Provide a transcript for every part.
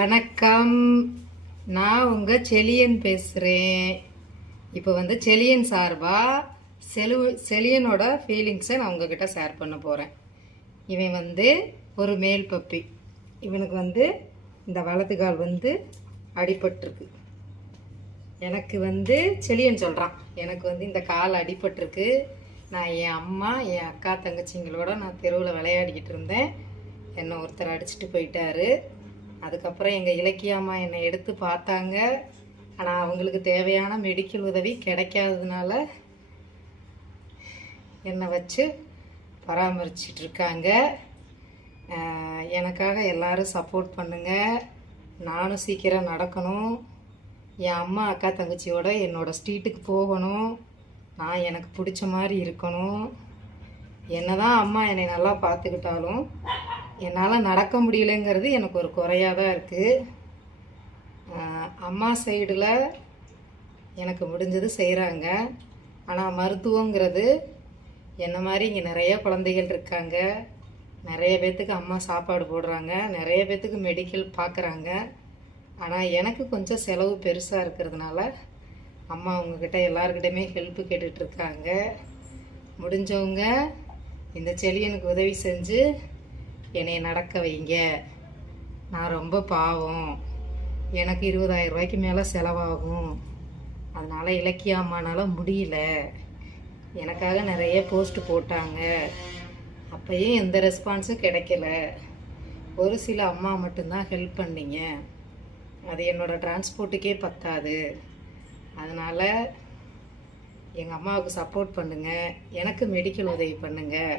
வணக்கம். நான் உங்கள் செலியன் பேசுகிறேன். இப்போ செலியன் சார்பாக செலியனோட ஃபீலிங்ஸை நான் உங்ககிட்ட ஷேர் பண்ண போகிறேன். இவன் ஒரு மேல் பப்பி. இவனுக்கு இந்த வலது கால் அடிபட்டிருக்கு. எனக்கு செலியன் சொல்கிறான், எனக்கு இந்த கால் அடிபட்டிருக்கு. நான் என் அம்மா என் அக்கா தங்கச்சிங்களோட நான் தெருவில் விளையாடிக்கிட்டு இருந்தேன். என்னை ஒருத்தர் அடிச்சுட்டு போயிட்டாரு. அதுக்கப்புறம் எங்கள் இலக்கியம்மா என்னை எடுத்து பார்த்தாங்க. ஆனால் அவங்களுக்கு தேவையான மெடிக்கல் உதவி கிடைக்காததுனால என்னை வச்சு பராமரிச்சிட்ருக்காங்க. எனக்காக எல்லோரும் சப்போர்ட் பண்ணுங்கள். நானும் சீக்கிரம் நடக்கணும். என் அம்மா அக்கா தங்கச்சியோட என்னோடய ஸ்ட்ரீட்டுக்கு போகணும். நான் எனக்கு பிடிச்ச மாதிரி இருக்கணும். என்ன தான் அம்மா என்னை நல்லா பார்த்துக்கிட்டாலும் என்னால் நடக்க முடியலைங்கிறது எனக்கு ஒரு குறையாக தான் இருக்குது. அம்மா சைடில் எனக்கு முடிஞ்சது செய்கிறாங்க. ஆனால் மருத்துவங்கிறது என்ன மாதிரி இங்கே நிறைய குழந்தைகள் இருக்காங்க. நிறைய பேர்த்துக்கு அம்மா சாப்பாடு போடுறாங்க, நிறைய பேர்த்துக்கு மெடிக்கல் பார்க்குறாங்க. ஆனால் எனக்கு கொஞ்சம் செலவு பெருசாக இருக்கிறதுனால அம்மா அவங்கக்கிட்ட எல்லாருக்கிட்டையுமே ஹெல்ப்பு கேட்டுட்ருக்காங்க. முடிஞ்சவங்க இந்த செலியனுக்கு உதவி செஞ்சு என்னை நடக்க வைங்க. நான் ரொம்ப பாவம், எனக்கு 20,000 ரூபாய்க்கு மேலே செலவாகும். அதனால் இலக்கிய அம்மானால் முடியல. எனக்காக நிறைய போஸ்ட் போட்டாங்க, அப்போயும் எந்த ரெஸ்பான்ஸும் கிடைக்கல. ஒரு சில அம்மா மட்டும்தான் ஹெல்ப் பண்ணிங்க. அது என்னோடய டிரான்ஸ்போர்ட்டுக்கே பத்தாது. அதனால் எங்கள் அம்மாவுக்கு சப்போர்ட் பண்ணுங்கள், எனக்கு மெடிக்கல் உதவி பண்ணுங்கள்.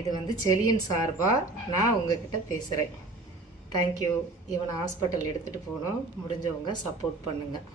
இது செலியன் சார்பாக நான் உங்ககிட்ட பேசுகிறேன். தேங்க்யூ. இவனை ஹாஸ்பிட்டல் எடுத்துகிட்டு போகணும். முடிஞ்சவங்க சப்போர்ட் பண்ணுங்கள்.